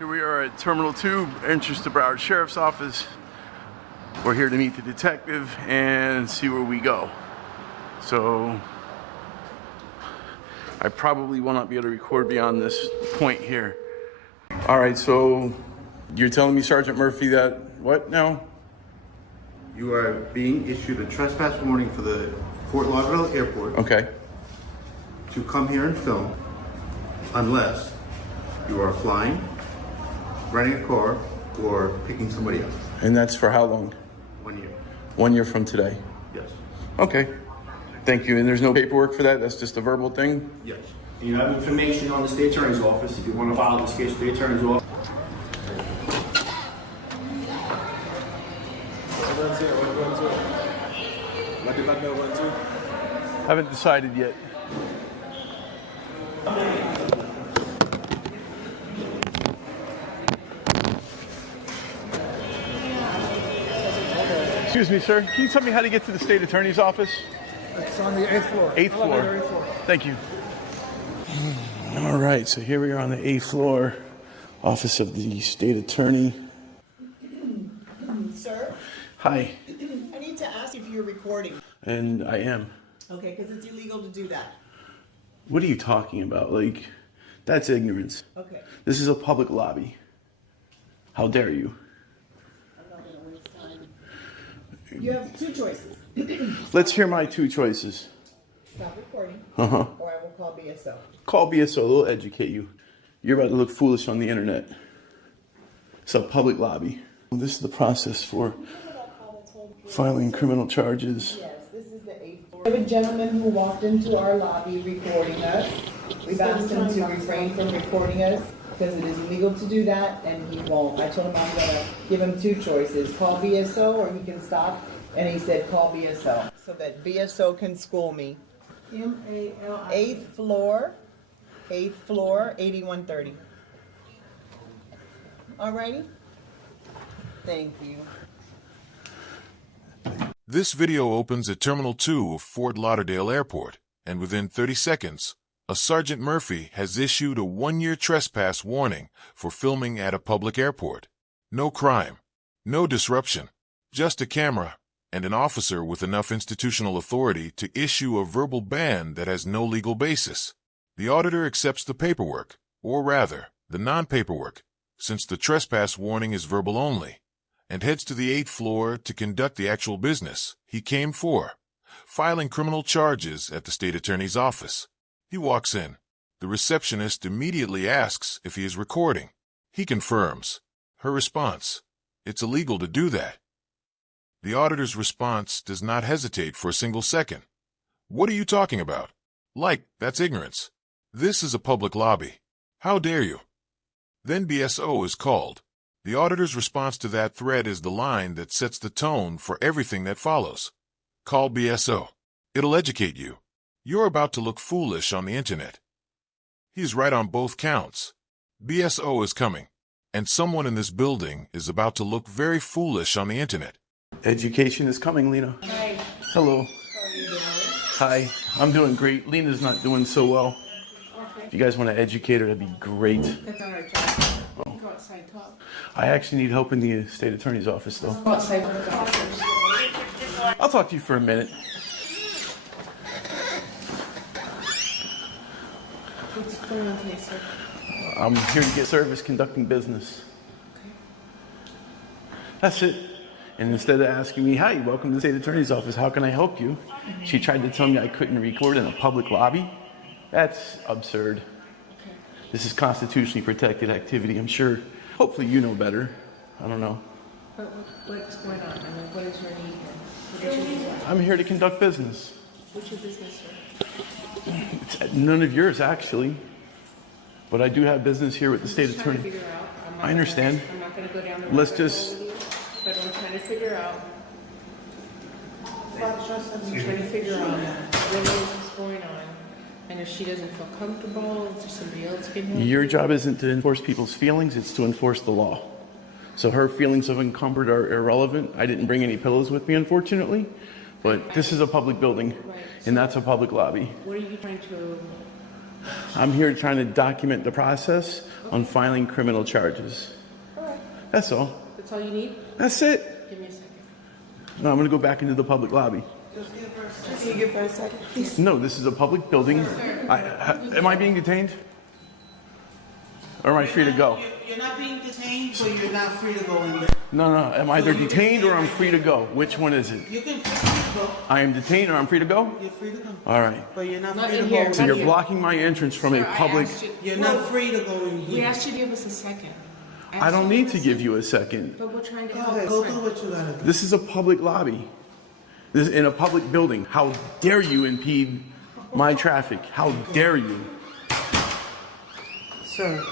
Here we are at Terminal 2, entrance to Broward Sheriff's Office. We're here to meet the detective and see where we go. So I probably will not be able to record beyond this point here. All right, so you're telling me, Sergeant Murphy, that what now? You are being issued a trespass warning for the Fort Lauderdale Airport. Okay. To come here and film unless you are flying, renting a car, or picking somebody up. And that's for how long? 1 year. 1 year from today? Yes. Okay. Thank you. And there's no paperwork for that? That's just a verbal thing? Yes. You have information on the state attorney's office if you want to file this case with the attorney's office. Haven't decided yet. Excuse me, sir. Can you tell me how to get to the state attorney's office? It's on the 8th floor. 8th floor. 8th floor. Thank you. All right, so here we are on the 8th floor, office of the state attorney. Sir? Hi. I need to ask if you're recording. And I am. Okay, because it's illegal to do that. What are you talking about? Like, that's ignorance. Okay. This is a public lobby. How dare you? I'm not going to waste time. You have two choices. Let's hear my two choices. Stop recording, Uh-huh. or I will call BSO. Call BSO, they'll educate you. You're about to look foolish on the internet. It's a public lobby. This is the process for filing criminal charges. Yes, this is the 8th floor. We have a gentleman who walked into our lobby recording us. We've asked him to refrain from recording us because it is illegal to do that, and he won't. I told him I'm going to give him two choices. Call BSO or he can stop. And he said, call BSO so that BSO can school me. M-A-L-I. 8th floor, 8130. Alrighty? Thank you. This video opens at Terminal 2 of Fort Lauderdale Airport, and within 30 seconds, a Sergeant Murphy has issued a 1-year trespass warning for filming at a public airport. No crime, no disruption, just a camera and an officer with enough institutional authority to issue a verbal ban that has no legal basis. The auditor accepts the paperwork, or rather, the non-paperwork, since the trespass warning is verbal only, and heads to the 8th floor to conduct the actual business he came for, filing criminal charges at the state attorney's office. He walks in. The receptionist immediately asks if he is recording. He confirms. Her response: "It's illegal to do that." The auditor's response does not hesitate for a single second. "What are you talking about? Like, that's ignorance. This is a public lobby. How dare you?" Then BSO is called. The auditor's response to that threat is the line that sets the tone for everything that follows. Call BSO. It'll educate you. You're about to look foolish on the internet. He's right on both counts. BSO is coming, and someone in this building is about to look very foolish on the internet. Education is coming, Lena. Hi. Hello. How are you doing? Hi. I'm doing great. Lena's not doing so well. Okay. If you guys want to educate her, that'd be great. That's on our job. Go outside, talk. I actually need help in the state attorney's office, though. Go outside, talk. I'll talk to you for a minute. What's going on today, sir? I'm here to get service conducting business. That's it. And instead of asking me, "Hi, welcome to the state attorney's office, how can I help you?" She tried to tell me I couldn't record in a public lobby. That's absurd. This is constitutionally protected activity, I'm sure. Hopefully you know better. I don't know. What's going on? I mean, what is your need? What is your desire? I'm here to conduct business. What's your business, sir? It's none of yours, actually. But I do have business here with the state I'm trying to attorney. figure out. I understand. I'm not going to go down the Let's rabbit just- hole with you, but I'm trying to figure out. I'm trying to figure out what it is that's going on. And if she doesn't feel comfortable, is there somebody else can help? Your job isn't to enforce people's feelings, it's to enforce the law. So her feelings of encumbered are irrelevant. I didn't bring any pillows with me, unfortunately. But this is a public building, and that's a public lobby. What are you trying to I'm here trying to document the process on filing criminal charges. All right. That's all. That's all you need? That's it. Give me a second. No, I'm going to go back into the public lobby. Can you give her a second, please? No, this is a public building. Am I being detained? Or am I free to go? You're not being detained, so you're not free to go in there. No, no. Am I either detained or I'm free to go? Which one is it? You can free to go. I am detained or I'm free to go? You're free to go. All right. But you're not Not free in to here. go. So Not you're here. blocking my entrance from a Sir, I public... asked you- You're not free to go in We here. asked you to give us a second. I don't need to give you a second. But we're trying to Go help. ahead, go do what you gotta do. This is a public lobby. This is in a public building. How dare you impede my traffic? How dare you? Sir,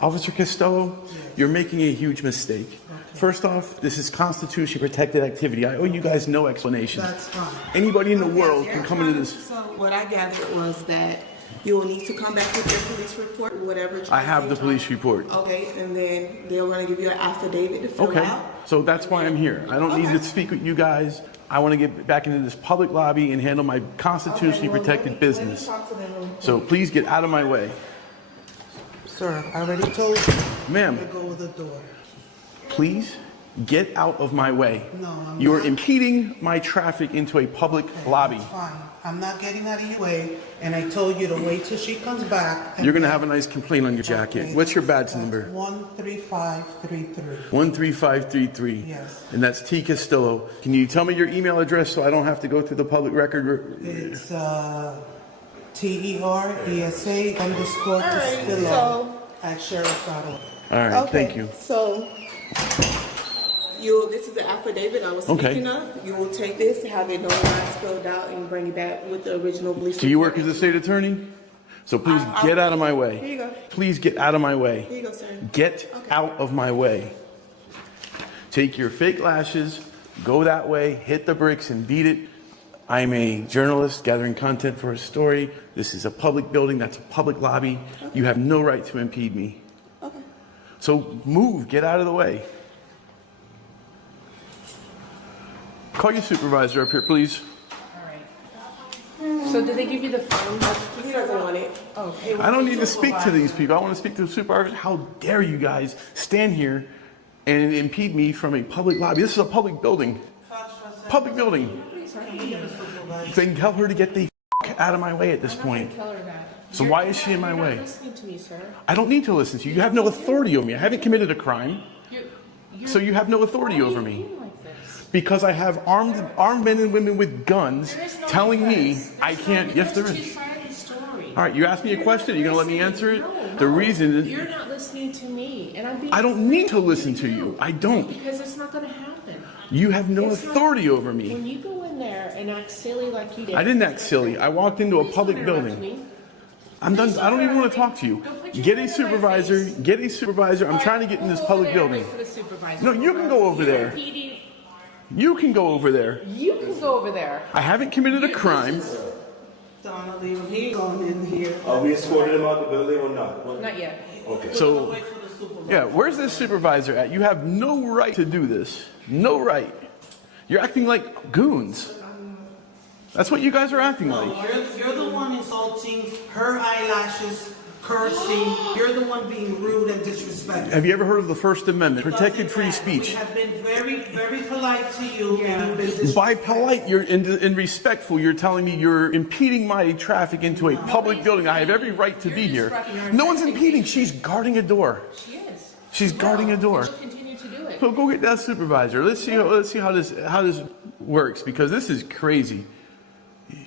Officer Castillo, you're making a huge mistake. First off, this is constitution protected activity. I owe you guys no explanation. that's fine. Anybody in the Okay, world so can come into this. So what I gathered was that you will need to come back with your police report, whatever. I have the police report. Okay, and then they're gonna give you an affidavit to fill Okay, out. so that's why I'm here. I don't need to speak with you guys. I want to get back into this public lobby and handle my constitutionally Okay, well, protected let me business. talk to them real quick. So please get out of my way. Sir, I already told you Ma'am, to go with the door. please get out of my way. No, I'm You are not. impeding my traffic into a public lobby. Fine, I'm not getting out of your way, and I told you to wait till she comes back. You're going to have a nice complaint on your jacket. What's your badge number? 13533. 13533. Yes. And that's T. Castillo. Can you tell me your email address so I don't have to go through the public record? It's TERESA_Castillo so- at sheriff.org. All right, Okay, thank you. So, this is the affidavit I was Okay. speaking of. You will take this, have it notarized, filled out, and bring it back with the original police Do you work report. as a state attorney? So please get out of my way. Here you go. Please get out of my way. Here you go, sir. Get out of my way. Take your fake lashes, go that way, hit the bricks and beat it. I'm a journalist gathering content for a story. This is a public building. That's a public lobby. You have no right to impede me. Okay. So move, get out of the way. Call your supervisor up here, please. All right. So did they give you the phone? He doesn't want it. Okay. I don't need to speak to these people. I want to speak to the supervisor. How dare you guys stand here and impede me from a public lobby? This is a public building. Public building. Then tell her to get the out of my way at this point. Tell her that. So why is she in my You're way? not listening to me, sir. I don't need to listen to you. You have no authority over me. I haven't committed a crime, You're, so you have no why authority are you over me. being like this? Because I have armed men and women with guns There is no telling me because. I There's can't. no- Yes, there there's is. two sides of the story. All right, you asked me a question. Are you going to let me answer it? No, The no. reason You're not listening to me, and I'm being. I don't need to listen to you. I don't. Because it's not going to happen. You have no It's not- authority over me. When you go in there and act silly like you did. I didn't act silly. I walked into a Please public don't interrupt building. me. I'm done. I don't even want to talk to you. Don't put your Get a hand in my supervisor. face. Get a supervisor. I'm trying to get in this Go public over there and building. wait for the supervisor. No, you can go over You're there. impeding- You can go over there. You can go over there. I haven't committed a crime. Donna, leave him. He going in here. Are we escorting him out the building or not? Not yet. Okay. So, Wait for the supervisor. yeah, where's this supervisor at? You have no right to do this. No right. You're acting like goons. That's what you guys are acting like. You're the one insulting her eyelashes, cursing. You're the one being rude and disrespectful. Have you ever heard of the First Amendment? Protected free We speech. have been very, very polite to you, and you've been disrespectful. By polite, you're in respectful. You're telling me you're impeding my traffic into a public building. I have every right to be here. No one's impeding. She's guarding a door. She is. She's guarding a door. She'll continue to do it. So go get that supervisor. Let's see how this works, because this is crazy.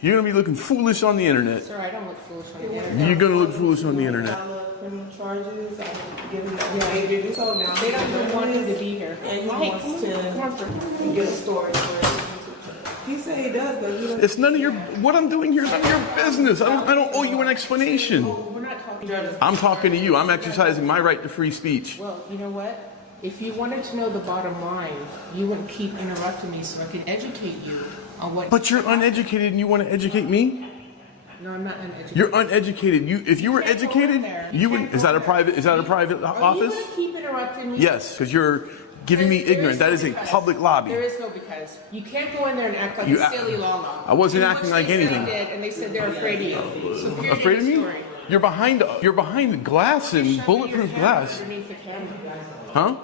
You're gonna be looking foolish on the internet. Sir, I don't look foolish on the internet. You're gonna look foolish on the internet. Criminal charges, I'm giving him behavior disorder now. They don't even want him to be here. And he Mike, wants to come on, sir. get a story for it. He said he does, but he don't. It's none of your. What I'm doing here is none of your business. I don't owe you an explanation. We're not talking. I'm talking to you. I'm exercising my right to free speech. Well, you know what? If you wanted to know the bottom line, you wouldn't keep interrupting me so I could educate you on what. But you're uneducated and you want to educate me? No, I'm not uneducated. You're uneducated. If you were educated, you would. Is that a private Are you office? gonna keep interrupting me? Yes, because you're giving me ignorant. That is a public lobby. There is no because. You can't go in there and act like You a act- silly Lala. I wasn't You know acting what like they said anything. they did, and they said they're afraid of you. So period Afraid of end me? story. You're behind the glass and Shoving your bulletproof hand glass. underneath the camera. Huh?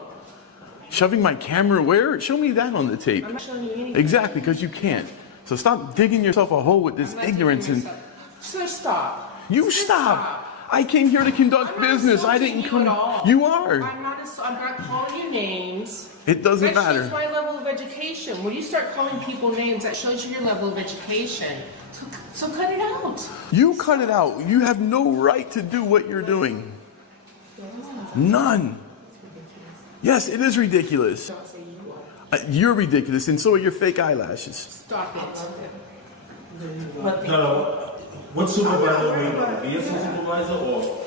Shoving my camera where? Show me that on the tape. I'm not showing you anything. Exactly, because you can't. So stop digging yourself a hole with this I'm not ignorance doing and myself. So stop. you Just stop. I came here to conduct I'm not business. I insulting didn't you come. at all. You are. I'm not calling you names. It doesn't That matter. shows my level of education. When you start calling people names, that shows you your level of education. So cut it out. You cut it out. You have no right to do what you're doing. None. Yes, it is ridiculous. You're ridiculous, and so are your fake eyelashes. Stop it. No. What supervisor are you? Be a supervisor or?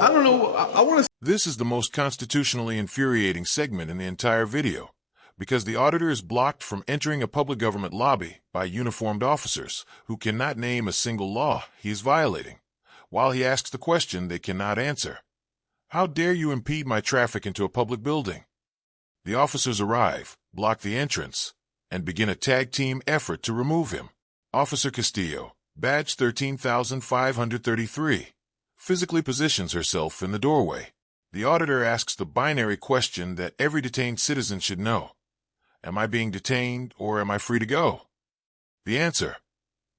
I don't know. I want to. This is the most constitutionally infuriating segment in the entire video, because the auditor is blocked from entering a public government lobby by uniformed officers who cannot name a single law he is violating. While he asks the question they cannot answer. How dare you impede my traffic into a public building? The officers arrive, block the entrance, and begin a tag team effort to remove him. Officer Castillo, badge 13,533, physically positions herself in the doorway. The auditor asks the binary question that every detained citizen should know. Am I being detained or am I free to go? The answer,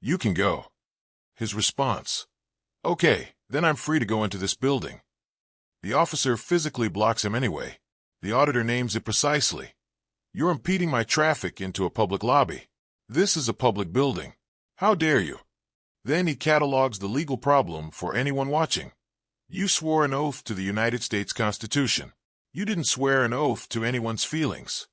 you can go. His response, okay, then I'm free to go into this building. The officer physically blocks him anyway. The auditor names it precisely. You're impeding my traffic into a public lobby. This is a public building. How dare you? Then he catalogs the legal problem for anyone watching. You swore an oath to the United States Constitution. You didn't swear an oath to anyone's feelings.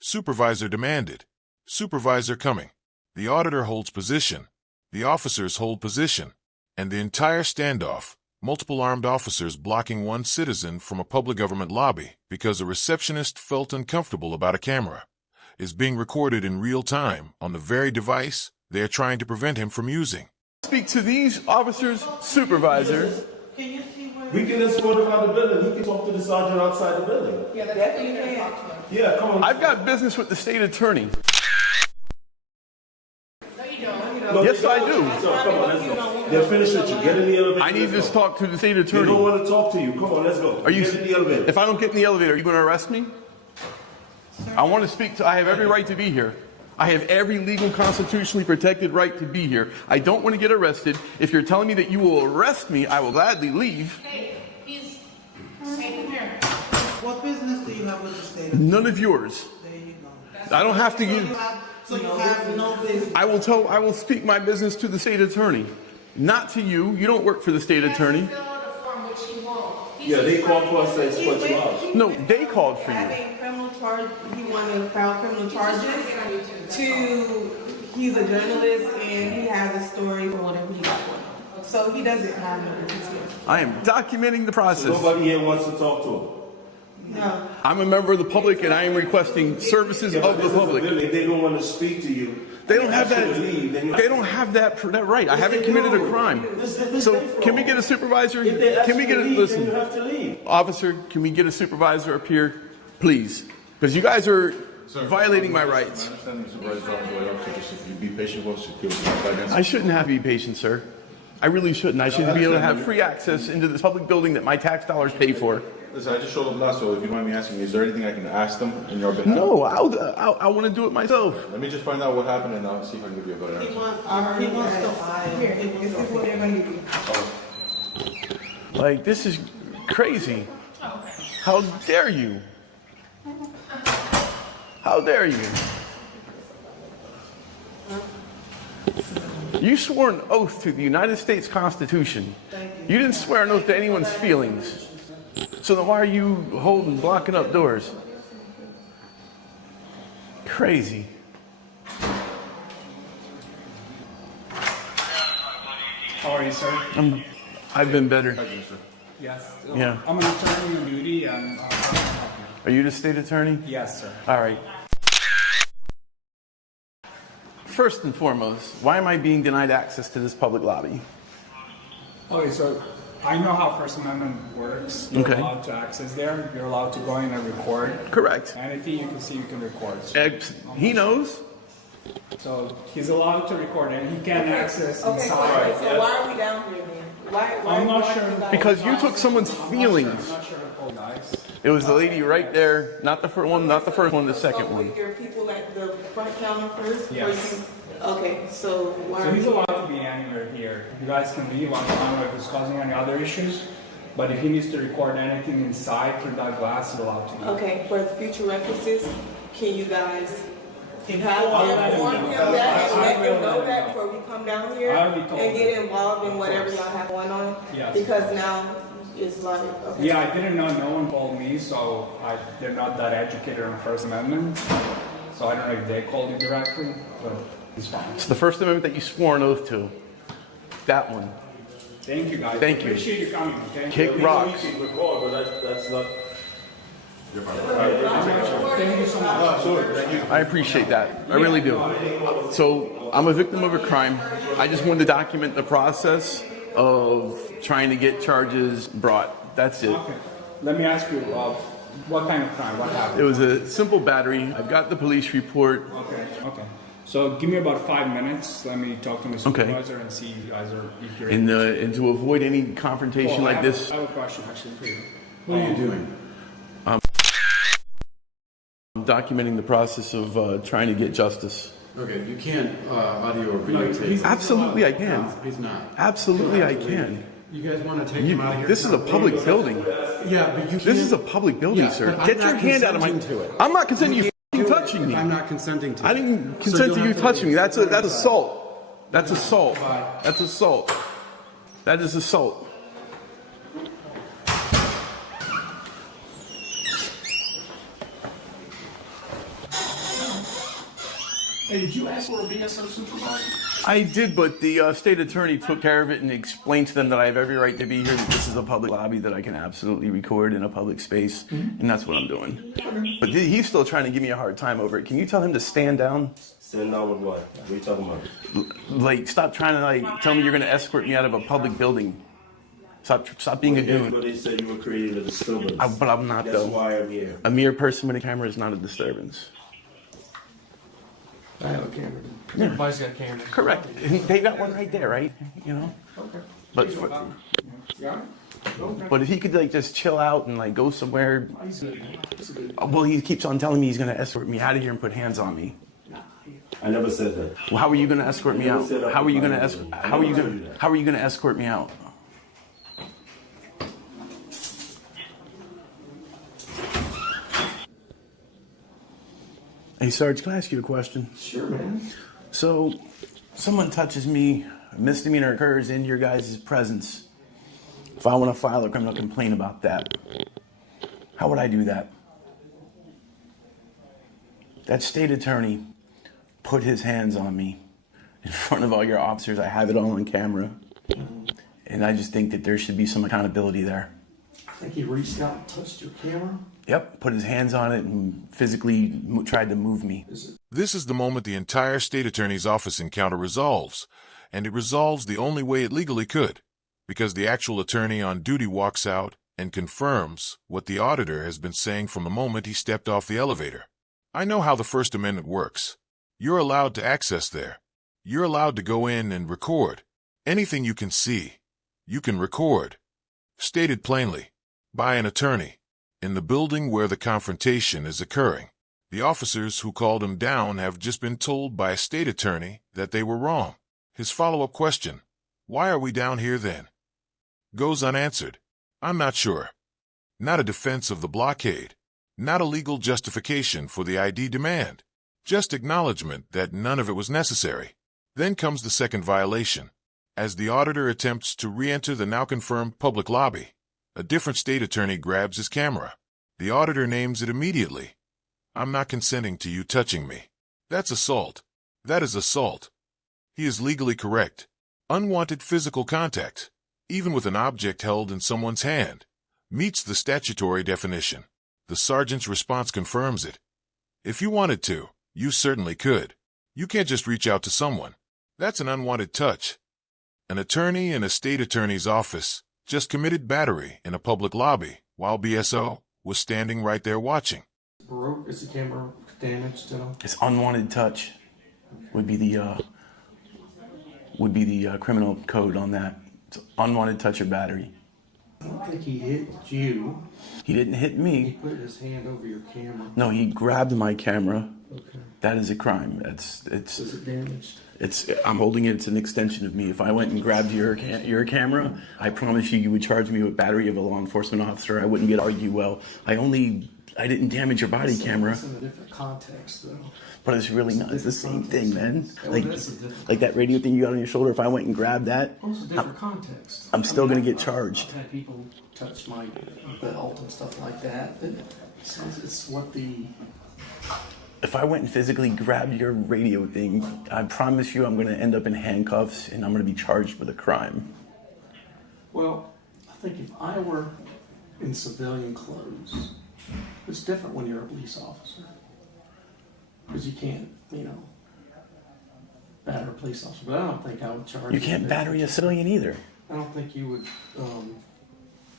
Supervisor demanded. Supervisor coming. The auditor holds position. The officers hold position. And the entire standoff, multiple armed officers blocking one citizen from a public government lobby because a receptionist felt uncomfortable about a camera, is being recorded in real time on the very device they are trying to prevent him from using. Speak to these officers, supervisor. Can you see where? We can escort him out the building. He can talk to the sergeant outside the building. Yeah, that's what you can talk to him. Yeah, come on. I've got business with the state attorney. No, you don't. No, Yes, they I don't. do. So, come on, let's go. They're finished with you. Get in the elevator. I need let's to go. talk to the state They don't attorney. want to talk to you. Come on, let's go. Are you? Get in the elevator. If I don't get in the elevator, are you going to arrest me? I want to speak to. I have every right to be here. I have every legal, constitutionally protected right to be here. I don't want to get arrested. If you're telling me that you will arrest me, I will gladly leave. Hey, he's. Hey, come here. What business do you have with the state? None of yours. There you go. I don't have to give. So you have no business. I will speak my business to the state attorney, not to you. You don't work for the state attorney. Fill out a form, which he won't. He's Yeah, they just called trying for us to- to escort you out. No, they called for you. Having criminal charge, he wanted to file criminal charges to, he's a journalist and he has a story for whatever he got going on. So he doesn't have no business here. I am documenting the process. Nobody here wants to talk to him. No. I'm a member of the public and I am requesting services Yeah, but of the this is a public. building. If they don't want to speak to you, They don't have that. ask you to leave, then you- They don't have that right. I haven't committed a crime. So can we get a supervisor? If they ask Can we you get to a leave, then you listen, have to leave. officer? Can we get a supervisor up here, please? Because you guys are violating my rights. I understand the supervisor's office way up, so just if you be patient with us, just give us a guidance. I shouldn't have to be patient, sir. I really shouldn't. I should be able to have free access into this public building that my tax dollars pay for. Listen, I just showed up last, so if you don't mind me asking, is there anything I can ask them in your behalf? No, I want to do it myself. Let me just find out what happened and I'll see if I can give you a better He answer. wants the file. Here, this is what they're gonna give you. Like, this is crazy. How dare you? How dare you? You swore an oath to the United States Constitution. You didn't swear an oath to anyone's feelings. So then why are you blocking up doors? Crazy. How are you, sir? I've been better. Yes. Yeah. I'm an attorney on duty and Are you the state attorney? yes, sir. All right. First and foremost, why am I being denied access to this public lobby? Okay, so I know how First Amendment works. You're Okay. allowed to access there. You're allowed to go in and record. Correct. Anything you can see, you can record. He knows. So he's allowed to record, and he can access Okay, inside. so why are we down here then? Why I'm not why sure. you guys- Because you took someone's feelings. I'm not sure the whole guys. It was the lady right there, not the first one, not the first one, the second So one. with your people at the front counter first? Yes. Before you- Okay, so why So are he's you? allowed to be anywhere here. You guys can leave. I don't know if it's causing any other issues, but if he needs to record anything inside through that glass, he's allowed to. Leave. Okay, for future references, can you guys I'll have let him inform know. him that and let I him will know let him that know. before we come down here I already told and him. get involved in whatever y'all have going on? Yes. Because now it's like, okay. Yeah, I didn't know. No one called me, so they're not that educated on First Amendment. So I don't know if they called you directly, but it's fine. It's the First Amendment that you swore an oath to. That one. Thank you, guys. Thank you. Appreciate you coming. Okay. Kick rocks. You can record, but that's not. Thank you so much. I appreciate that. I really do. So I'm a victim of a crime. I just wanted to document the process of trying to get charges brought. That's it. Okay. Let me ask you, what kind of crime? What happened? It was a simple battery. I've got the police report. Okay. Okay. So give me about 5 minutes. Let me talk to my Okay. supervisor and see if you guys are if you're. And to avoid any confrontation like this, I have a question actually for you. What are you doing? I'm documenting the process of trying to get justice. Okay, you can't audio or videotape. Absolutely, I can. No, he's not. Absolutely, I can. You guys want to take him out of here? This is a public building. Yeah, but you can't. This is a public building, Yeah, sir. but I'm Get your not hand out of my. consenting to it. I'm not consenting to you Do f***ing it touching me. if I'm not consenting to it. I didn't So consent you'll to you have to touching me. leave. That's assault. That's assault. That's assault. That is assault. Hey, did you ask for a BSO supervisor? I did, but the state attorney took care of it and explained to them that I have every right to be here, that this is a public lobby, that I can absolutely record in a public space, and that's what I'm doing. But he's still trying to give me a hard time over it. Can you tell him to stand down? Stand down with what? What are you talking about? Like, stop trying to, like, tell me you're going to escort me out of a public building. Stop being a goon. Everybody said you were creating a disturbance. But I'm not, That's though. why I'm here. A mere person with a camera is not a disturbance. I have a camera. Everybody's got cameras. Correct. They got one right there, right? You know? Okay. But Yeah. but if he could, like, just chill out and, like, go somewhere. He's good. He's good. Well, he keeps on telling me he's going to escort me out of here and put hands on me. I never said that. Well, how are you going to escort me out? How are you going to how are you going that. how are you going to escort me out? Hey, Sarge, can I ask you a question? Sure, man. So, someone touches me, a misdemeanor occurs in your guys' presence. If I want to file a criminal complaint about that, how would I do that? That state attorney put his hands on me in front of all your officers. I have it all on camera. And I just think that there should be some accountability there. I think he reached out and touched your camera. Yep, put his hands on it and physically tried to move me. This is the moment the entire state attorney's office encounter resolves, and it resolves the only way it legally could, because the actual attorney on duty walks out and confirms what the auditor has been saying from the moment he stepped off the elevator. I know how the First Amendment works. You're allowed to access there. You're allowed to go in and record. Anything you can see, you can record. Stated plainly, by an attorney. In the building where the confrontation is occurring, the officers who called him down have just been told by a state attorney that they were wrong. His follow-up question, why are we down here then? Goes unanswered. I'm not sure. Not a defense of the blockade. Not a legal justification for the ID demand. Just acknowledgement that none of it was necessary. Then comes the second violation. As the auditor attempts to re-enter the now confirmed public lobby, a different state attorney grabs his camera. The auditor names it immediately. I'm not consenting to you touching me. That's assault. That is assault. He is legally correct. Unwanted physical contact, even with an object held in someone's hand, meets the statutory definition. The sergeant's response confirms it. If you wanted to, you certainly could. You can't just reach out to someone. That's an unwanted touch. An attorney in a state attorney's office just committed battery in a public lobby while BSO was standing right there watching. Is the camera damaged at all? It's unwanted touch would be the criminal code on that. It's unwanted touch or battery. I don't think he hit you. He didn't hit He me. put his hand over your camera. No, he grabbed my camera. Okay. That is a crime. Is it damaged? I'm holding it. It's an extension of me. If I went and grabbed your camera, I promise you would charge me with battery of a law enforcement officer. I wouldn't get argued well. I didn't damage your body camera. It's in a different context, though. But it's really not. It's the same thing, man. Well, that's a different- Like that radio thing you got on your shoulder. If I went and grabbed that, Well, it's a different context. I'm still gonna get charged. I've had people touch my belt and stuff like that. It's what the... If I went and physically grabbed your radio thing, I promise you I'm gonna end up in handcuffs and I'm gonna be charged with a crime. Well, I think if I were in civilian clothes, it's different when you're a police officer. Because you can't, batter a police officer. But I don't think I would charge You can't battery a civilian either. I don't think you would, if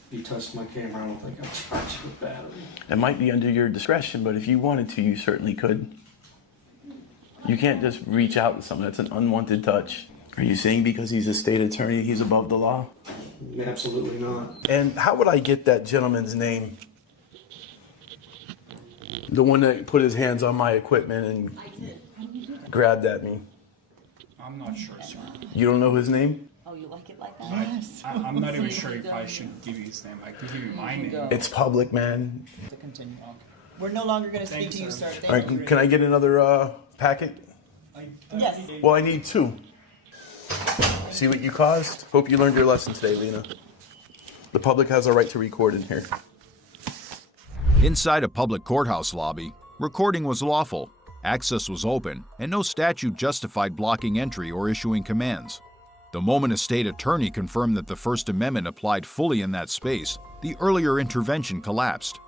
you touched my camera, I don't think I'd charge you with battery. It might be under your discretion, but if you wanted to, you certainly could. You can't just reach out to someone. That's an unwanted touch. Are you saying because he's a state attorney, he's above the law? Absolutely not. And how would I get that gentleman's name? The one that put his hands on my equipment and grabbed at me. I'm not sure, sir. You don't know his name? Oh, you like it like that? I'm not even sure if I should give you his name. I can give you my name. It's public, man. To continue. We're no longer going to speak Thanks, to you, sir. sir. All right, Thank you. can I get another packet? Yes. Well, I need 2. See what you caused? Hope you learned your lesson today, Lena. The public has a right to record in here. Inside a public courthouse lobby, recording was lawful, access was open, and no statute justified blocking entry or issuing commands. The moment a state attorney confirmed that the First Amendment applied fully in that space, the earlier intervention collapsed.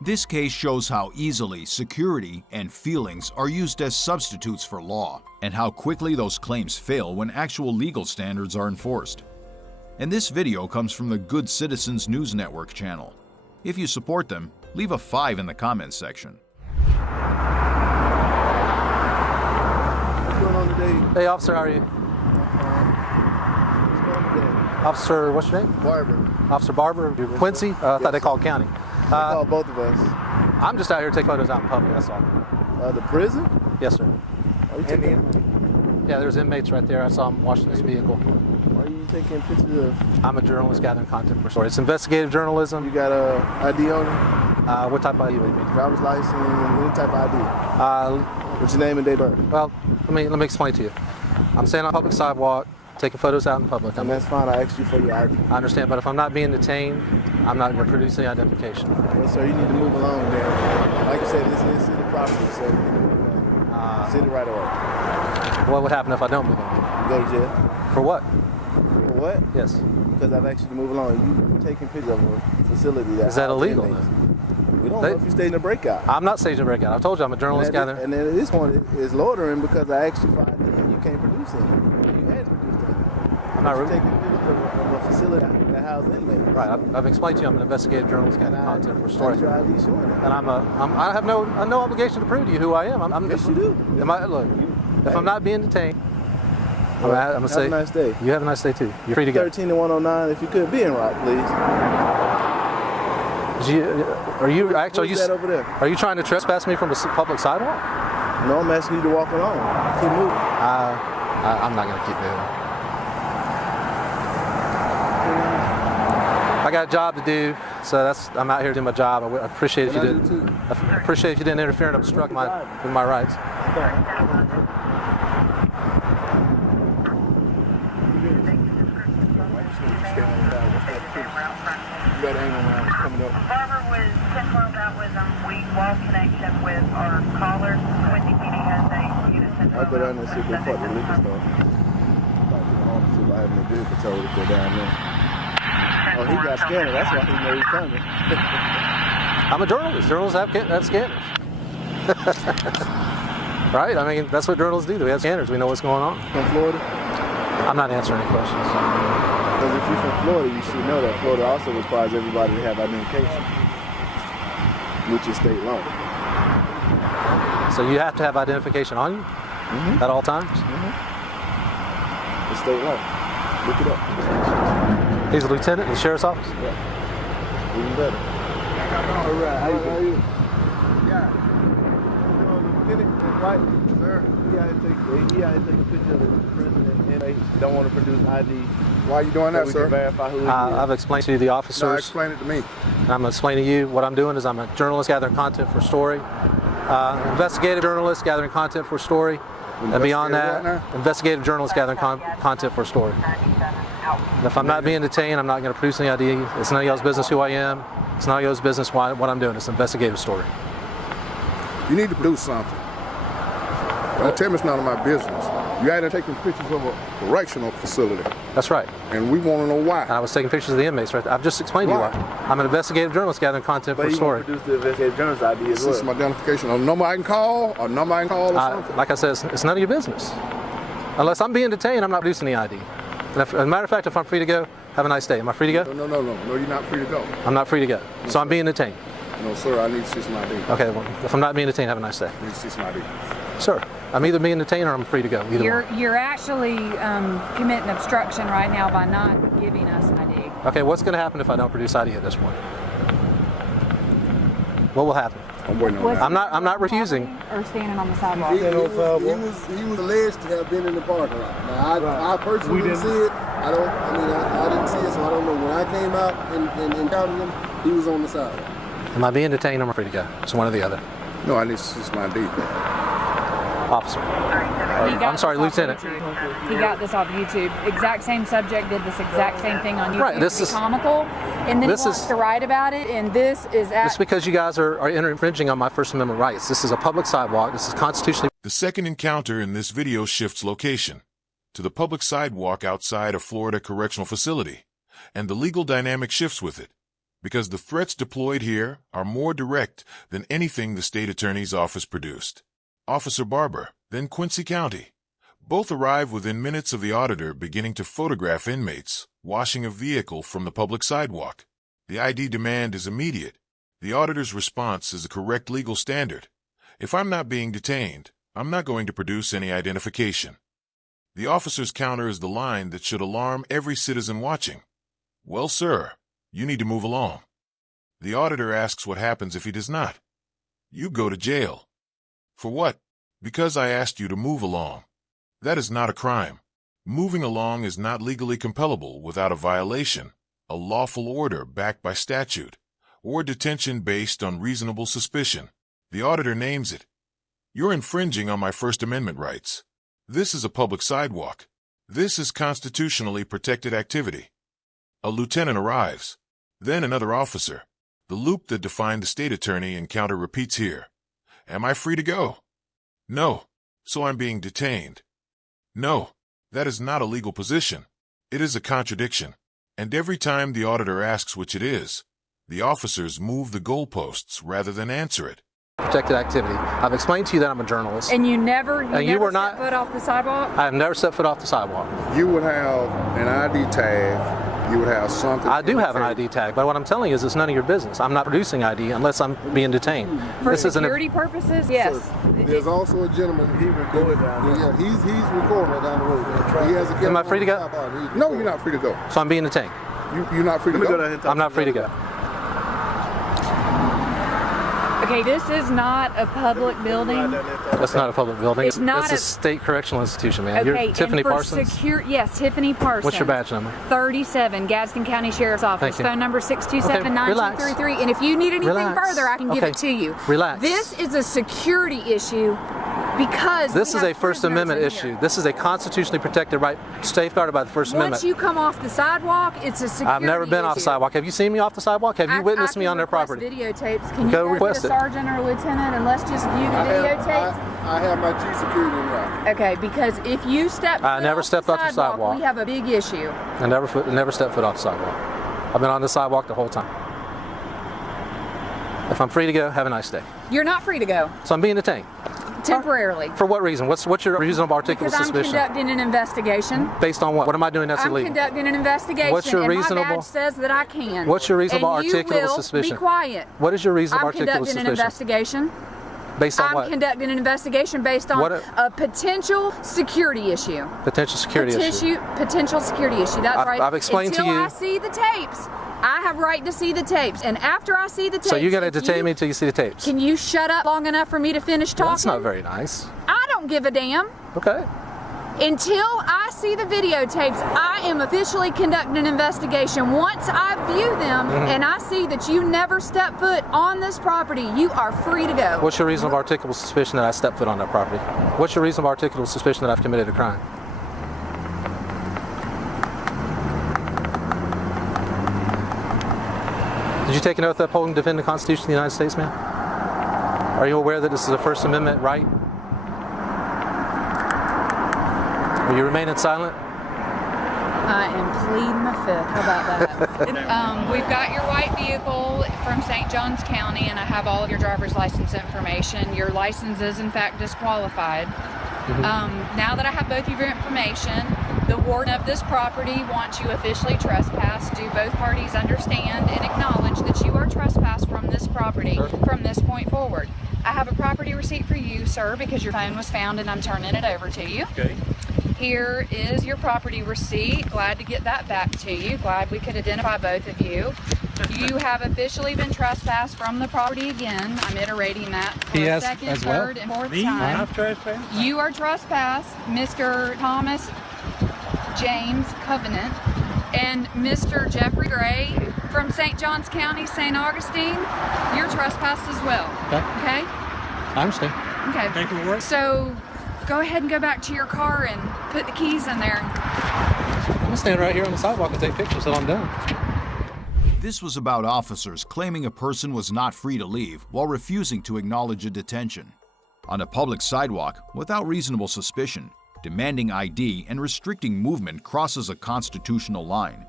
This case shows how easily security and feelings are used as substitutes for law, and how quickly those claims fail when actual legal standards are enforced. And this video comes from the Good Citizens News Network channel. If you support them, leave a 5 in the comments section. What's going on today? Hey, officer, how are you? What's going on today? Officer, what's your name? Barber. Officer Barber? Quincy? I thought they called county. They call both of us. I'm just out here to take photos out in public, that's all. The prison? Yes, sir. Are you taking? Yeah, there's inmates right there. I saw them washing this vehicle. Why are you taking pictures of? I'm a journalist gathering content for story. It's investigative journalism. You got a ID on you? What type of ID would you mean? Driver's license, any type of ID? What's your name and date of birth? Well, let me explain to you. I'm standing on a public sidewalk, taking photos out in public. And that's fine. I asked you for your ID. I understand, but if I'm not being detained, I'm not going to produce any identification. Well, sir, you need to move along there. Like you said, this is city property, so you need to move along. City right away. What would happen if I don't move along? You go to jail. For what? For what? Yes. Because I've asked you to move along. You taking pictures of a facility that. Is that illegal? We don't know if you're staging a breakout. I'm not staging a breakout. I told you I'm a journalist gathering. And then this one is loitering because I asked you for ID and you can't produce it. You had to produce it. I'm not really. Taking pictures of a facility that houses inmates. Right. I've explained to you I'm an investigative journalist gathering content for story. Your ID showing that. And I have no obligation to prove to you who I am. Yes, you do. If I'm not being detained, Well, I'm gonna say. have a nice day. You have a nice day too. You're free to go. 13 to 109. If you could be in rock, please. Are you actually? Who's that over there? Are you trying to trespass me from a public sidewalk? No, I'm asking you to walk along. Keep moving. I'm not gonna keep moving. I got a job to do, so I'm out here doing my job. I appreciate if you didn't. I appreciate if you didn't interfere and obstruct my rights. Barbara was 10 miles out with weak wall connection with our caller. Quincy PD has a unit 10 I'll go down there and see if they caught the liquor store. See if I have any vehicle told to go down there. Oh, he got scanners. That's why he know he's coming. I'm a journalist. Journalists have scanners. Right? I mean, that's what journalists do. We have scanners. We know what's going on. From Florida? I'm not answering any questions. Because if you're from Florida, you should know that Florida also requires everybody to have identification, which is state law. So you have to have identification on you at all times? It's state law. Look it up. He's a lieutenant in the sheriff's office? Yeah. Even better. All right. How you? Yeah. Right, sir. He had to take a picture of the president and they don't want to produce ID. Why are you doing that, sir? I've explained to the officers. No, explain it to me. And I'm going to explain to you what I'm doing is I'm a journalist gathering content for a story. Investigative journalist gathering content for a story. And beyond that, investigative journalist gathering content for a story. And if I'm not being detained, I'm not going to produce any ID. It's none of y'all's business who I am. It's none of y'all's business what I'm doing. It's an investigative story. You need to produce something. Don't tell me it's none of my business. You had to taking pictures of a correctional facility. That's right. And we want to know why. And I was taking pictures of the inmates right there. I've just explained to you why. I'm an investigative journalist gathering content for a story. But you produce the investigative journalist ID as well. This is my identification. A number I can call, or something. Like I said, it's none of your business. Unless I'm being detained, I'm not producing any ID. And as a matter of fact, if I'm free to go, have a nice day. Am I free to go? No, you're not free to go. I'm not free to go. So I'm being detained. No, sir, I need to see some ID. Okay, well, if I'm not being detained, have a nice day. I need to see some ID. Sir, I'm either being detained or I'm free to go. Either one. You're actually committing obstruction right now by not giving us ID. Okay, what's going to happen if I don't produce ID at this point? What will happen? I'm waiting on that. I'm not refusing. Or standing on the sidewalk. He was alleged to have been in the parking lot. Now I personally didn't see it. I didn't see it, so I don't know. When I came out and encountered him, he was on the sidewalk. Am I being detained or am I free to go? It's one or the other. No, I need to see some ID. Officer. I'm sorry, Lieutenant. He got this off YouTube. Exact same subject, did this exact same thing on YouTube. Right, this is comical, and then he wants to write about it, and this is... It's because you guys are infringing on my First Amendment rights. This is a public sidewalk. This is constitutionally... The second encounter in this video shifts location to the public sidewalk outside a Florida correctional facility, and the legal dynamic shifts with it, because the threats deployed here are more direct than anything the state attorney's office produced. Officer Barber, then Quincy County, both arrive within minutes of the auditor beginning to photograph inmates washing a vehicle from the public sidewalk. The ID demand is immediate. The auditor's response is a correct legal standard. If I'm not being detained, I'm not going to produce any identification. The officer's counter is the line that should alarm every citizen watching. Well, sir, you need to move along. The auditor asks what happens if he does not. You go to jail. For what? Because I asked you to move along. That is not a crime. Moving along is not legally compellable without a violation, a lawful order backed by statute, or detention based on reasonable suspicion. The auditor names it. You're infringing on my First Amendment rights. This is a public sidewalk. This is constitutionally protected activity. A lieutenant arrives. Then another officer. The loop that defined the state attorney encounter repeats here. Am I free to go? No. So I'm being detained. No. That is not a legal position. It is a contradiction. And every time the auditor asks which it is, the officers move the goalposts rather than answer it. Protected activity. I've explained to you that I'm a journalist. And you never stepped foot off the sidewalk? I have never stepped foot off the sidewalk. You would have an ID tag. You would have something. I do have an ID tag, but what I'm telling you is it's none of your business. I'm not producing ID unless I'm being detained. For security purposes, yes. So, there's also a gentleman, he recorded down there. Yeah, he's recording right down the road. He has a Am I free to go? No, you're not free to go. So I'm being detained. You're not free to go. I'm not free to go. Okay, this is not a public building. That's not a public building. It's not That's a state correctional institution, man. Okay, You're Tiffany and for Parsons? Yes, Tiffany Parsons. What's your badge number? 37, Gadsden County Sheriff's Office. Thank you. Phone number 627-9233. And if you need anything further, I can give it to you. Relax. This is a security issue because this is a First Amendment issue. This is a constitutionally protected right, safeguarded by the First Amendment. Once you come off the sidewalk, it's a security I've never been off the sidewalk. Have you seen me off the sidewalk? Have you witnessed me on their property? Videotapes. Can you go go request to the it. sergeant or lieutenant and let's just view the videotapes? I have my chief security in there. Okay, because if you step I never stepped off the sidewalk. we have a big issue. I never stepped foot off the sidewalk. I've been on the sidewalk the whole time. If I'm free to go, have a nice day. You're not free to go. So I'm being detained. Temporarily. For what reason? What's your reasonable articulable Because I'm suspicion? conducting an investigation. Based on what? What am I doing that's I'm illegal? conducting an investigation. What's your and reasonable? my badge says that I can. What's your reasonable and you articulable will suspicion? Be quiet. What is your reasonable I'm articulable conducting suspicion? an investigation. Based on I'm what? conducting an investigation based on a potential security issue. Potential security issue. Potential security issue. That's right. I've explained to you. Until I see the tapes, I have right to see the tapes. And after I see the tapes, So you're going to detain me until you see the tapes? Can you shut up long enough for me to finish talking? That's not very nice. I don't give a damn. Okay. Until I see the videotapes, I am officially conducting an investigation. Once I view them and I see that you never step foot on this property, you are free to go. What's your reasonable articulable suspicion that I stepped foot on that property? What's your reasonable articulable suspicion that I've committed a crime? Did you take an oath to uphold and defend the Constitution of the United States, ma'am? Are you aware that this is a First Amendment right? Are you remaining silent? I am pleading the fifth. How about that? We've got your white vehicle from St. Johns County, and I have all of your driver's license information. Your license is, in fact, disqualified. Now that I have both of your information, the warden of this property wants you officially trespassed. Do both parties understand and acknowledge that you are trespassed from this property from this point forward? I have a property receipt for you, sir, because your phone was found and I'm turning it over to you. Okay. Here is your property receipt. Glad to get that back to you. Glad we could identify both of you. You have officially been trespassed from the property again. I'm iterating that for a second, third, and fourth time. trespassed? You are trespassed, Mr. Thomas James Covenant and Mr. Jeffrey Gray from St. Johns County, St. Augustine. You're trespassed as well. Okay? I understand. Okay. Thank you, Lord. So go ahead and go back to your car and put the keys in there. I'm going to stand right here on the sidewalk and take pictures till I'm done. This was about officers claiming a person was not free to leave while refusing to acknowledge a detention. On a public sidewalk, without reasonable suspicion, demanding ID and restricting movement crosses a constitutional line.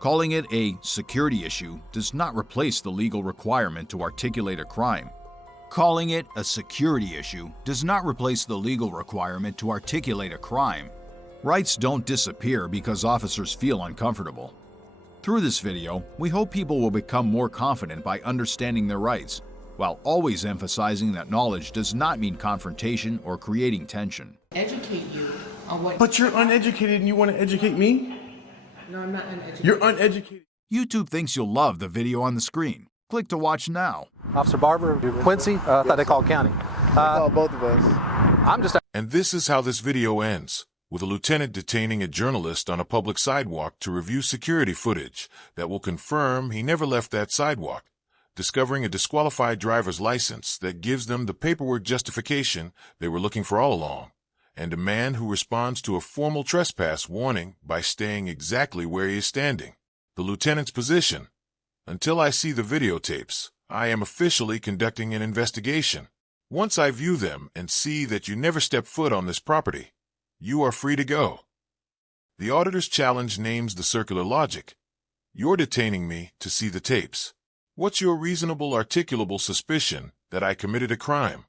Calling it a security issue does not replace the legal requirement to articulate a crime. Calling it a security issue does not replace the legal requirement to articulate a crime. Rights don't disappear because officers feel uncomfortable. Through this video, we hope people will become more confident by understanding their rights, while always emphasizing that knowledge does not mean confrontation or creating tension. Educate you on what. But you're uneducated and you want to educate me? No, I'm not uneducated. You're uneducated. YouTube thinks you'll love the video on the screen. Click to watch now. Officer Barber, Quincy, I thought they called county. They called both of us. I'm just. And this is how this video ends, with a lieutenant detaining a journalist on a public sidewalk to review security footage that will confirm he never left that sidewalk, discovering a disqualified driver's license that gives them the paperwork justification they were looking for all along, and a man who responds to a formal trespass warning by staying exactly where he is standing. The lieutenant's position: until I see the videotapes, I am officially conducting an investigation. Once I view them and see that you never stepped foot on this property, you are free to go. The auditor's challenge names the circular logic. You're detaining me to see the tapes. What's your reasonable articulable suspicion that I committed a crime?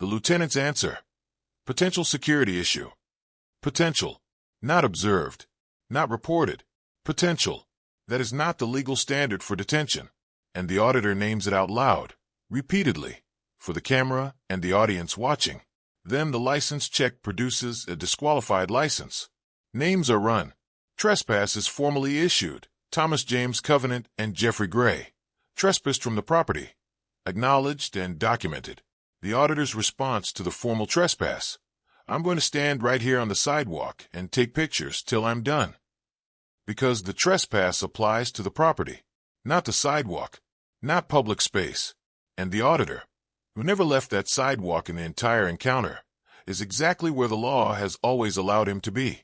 The lieutenant's answer: potential security issue. Potential. Not observed. Not reported. Potential. That is not the legal standard for detention. And the auditor names it out loud, repeatedly, for the camera and the audience watching. Then the license check produces a disqualified license. Names are run. Trespass is formally issued. Thomas James Covenant and Jeffrey Gray trespassed from the property. Acknowledged and documented. The auditor's response to the formal trespass: I'm going to stand right here on the sidewalk and take pictures till I'm done. Because the trespass applies to the property, not the sidewalk, not public space. And the auditor, who never left that sidewalk in the entire encounter, is exactly where the law has always allowed him to be.